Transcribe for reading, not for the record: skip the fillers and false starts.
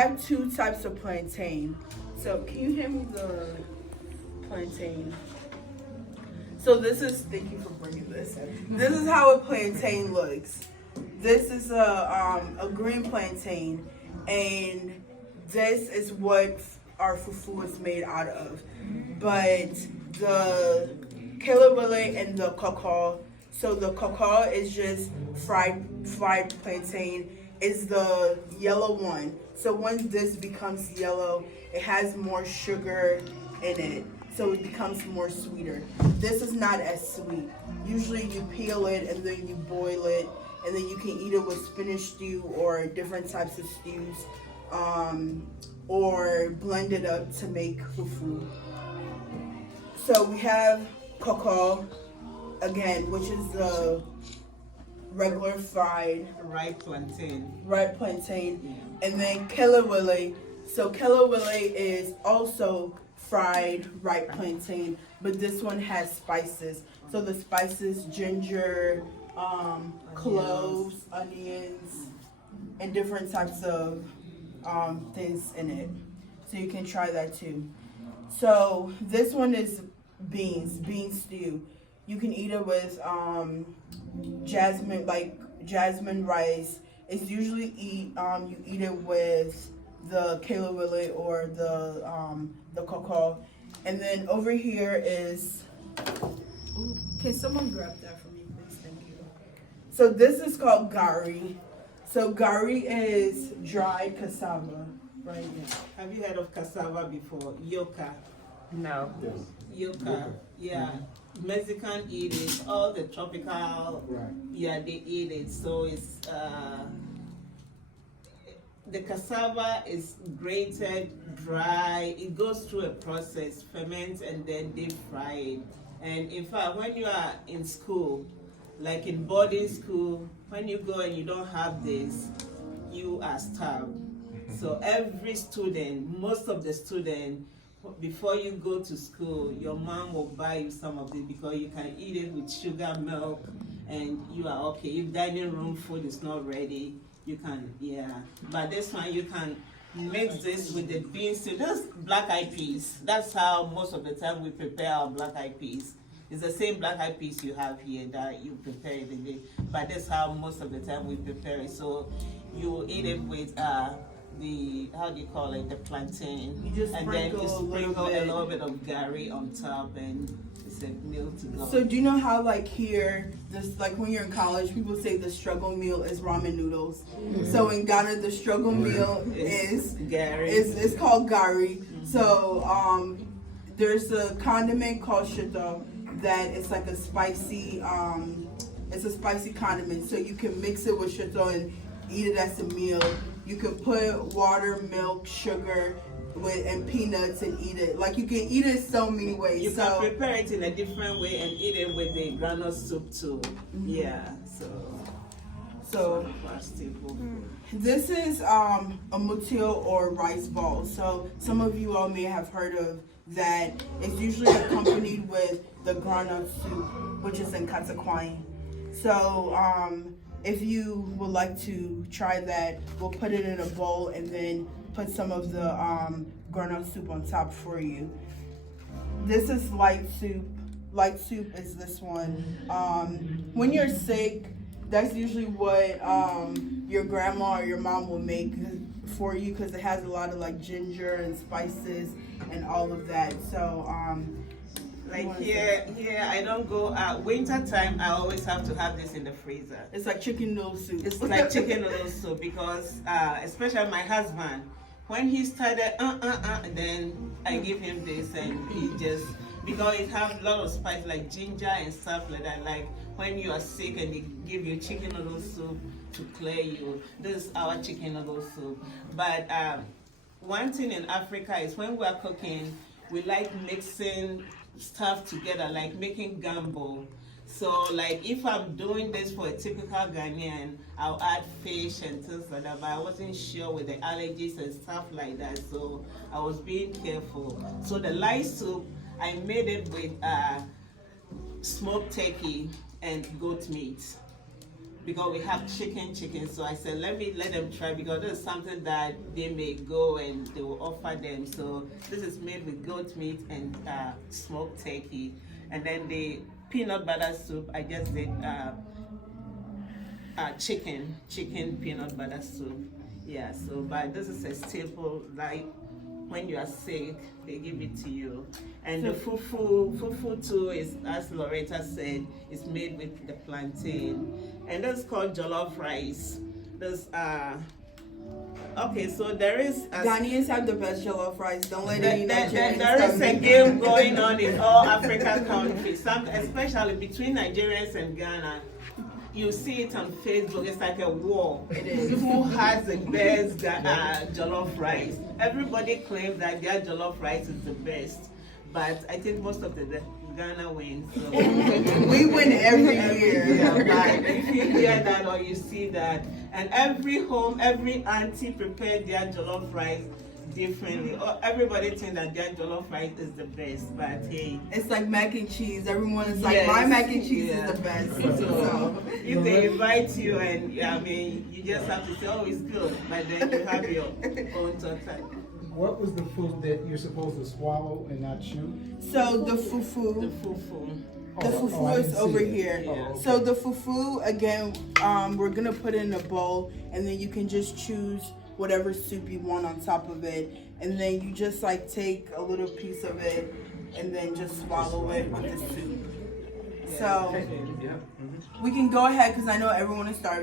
I have two types of plantain. So can you hand me the plantain? So thank you for bringing this. This is how a plantain looks. This is a green plantain, and this is what our fufu is made out of. But the kelewele and the cacao, so the cacao is just fried plantain, is the yellow one. So when this becomes yellow, it has more sugar in it, so it becomes more sweeter. This is not as sweet. Usually you peel it and then you boil it, and then you can eat it with spinach stew or different types of stews, or blend it up to make fufu. So we have cacao, again, which is the regular fried Ripe plantain. and then kelewele. So kelewele is also fried ripe plantain, but this one has spices. So the spices, ginger, cloves, onions, and different types of things in it. So you can try that too. So this one is bean stew. You can eat it with jasmine rice. It's usually you eat it with the kelewele or the cacao. And then over here is, can someone grab that for me, please? Thank you. So this is called gari. So gari is dried cassava, right? Have you heard of cassava before? Yuca. No. Yuca. Yeah. Mexican eat it. All the tropical. Right. Yeah, they eat it. So it's the cassava is grated, dry. It goes through a process, ferment, and then they fry it. And in fact, when you are in school, like in boarding school, when you go and you don't have this, you are starved. So every student, most of the students, before you go to school, your mom will buy you some of it because you can eat it with sugar, milk, and you are okay. If dining room food is not ready, you can, yeah. But this one, you can mix this with the beans too. Just black eyed peas. That's how most of the time we prepare our black eyed peas. It's the same black eyed peas you have here that you prepare it in it. But that's how most of the time we prepare it. So you eat it with the, how do you call it, the plantain. You just and then you sprinkle a a little bit of gari on top, and it's a meal to go. So do you know how like here, this like when you're in college, people say the struggle meal is ramen noodles. Mm-hmm. So in Ghana, the struggle meal is gari. It's called gari. Mm-hmm. So there's a condiment called shito that it's like a spicy it's a spicy condiment. So you can mix it with shito and eat it as a meal. You can put water, milk, sugar, and peanuts and eat it. Like you can eat it so many ways. You can prepare it in a different way and eat it with the granite soup too. Mm-hmm. Yeah. So this is a mutil or rice ball. So some of you all may have heard of that. It's usually accompanied with the granite soup, which is in katakwine. So if you would like to try that, we'll put it in a bowl and then put some of the granite soup on top for you. This is light soup. Light soup is this one. When you're sick, that's usually what your grandma or your mom will make for you because it has a lot of like ginger and spices and all of that. So like here I don't go out. Winter time, I always have to have this in the freezer. It's like chicken noodle soup. It's like chicken noodle soup because especially my husband, when he started then I give him this and he just, because it has a lot of spice like ginger and stuff like that. Like when you are sick and they give you chicken noodle soup to clear you, this is our chicken noodle soup. But one thing in Africa is when we are cooking, we like mixing stuff together, like making gumbo. So like if I'm doing this for a typical Ghanaian, I'll add fish and things like that, but I wasn't sure with the allergies and stuff like that, so I was being careful. So the light soup, I made it with smoked turkey and goat meat. because we have chicken. So I said, let them try, because this is something that they may go and they will offer them. So this is made with goat meat and smoked turkey. And then the peanut butter soup, I just did chicken peanut butter soup. Yeah, so but this is a staple, like when you are sick, they give it to you. And the fufu too is, as Loretta said, is made with the plantain. And that's called jollof rice. There's okay, so there is Ghanaians have the best jollof rice. Don't let any Nigerians there is a game going on in all African countries, especially between Nigerians and Ghana. You see it on Facebook, it's like a war. It is. Who has the best jollof rice? Everybody claims that their jollof rice is the best, but I think most of the Ghana wins. So. We win every year. Yeah, but if you hear that or you see that, and every home, every auntie prepared their jollof rice differently. Or everybody think that their jollof rice is the best, but hey, it's like mac and cheese. Everyone is like, my mac and cheese is the best. So if they invite you, and I mean, you just have to say, oh, it's good, but then you have your own thought. What was the food that you're supposed to swallow and not chew? So the fufu. The fufu is over here. Yeah. So the fufu, again, we're gonna put it in a bowl, and then you can just choose whatever soup you want on top of it, and then you just like take a little piece of it and then just swallow it with the soup. So we can go ahead, because I know everyone is starving.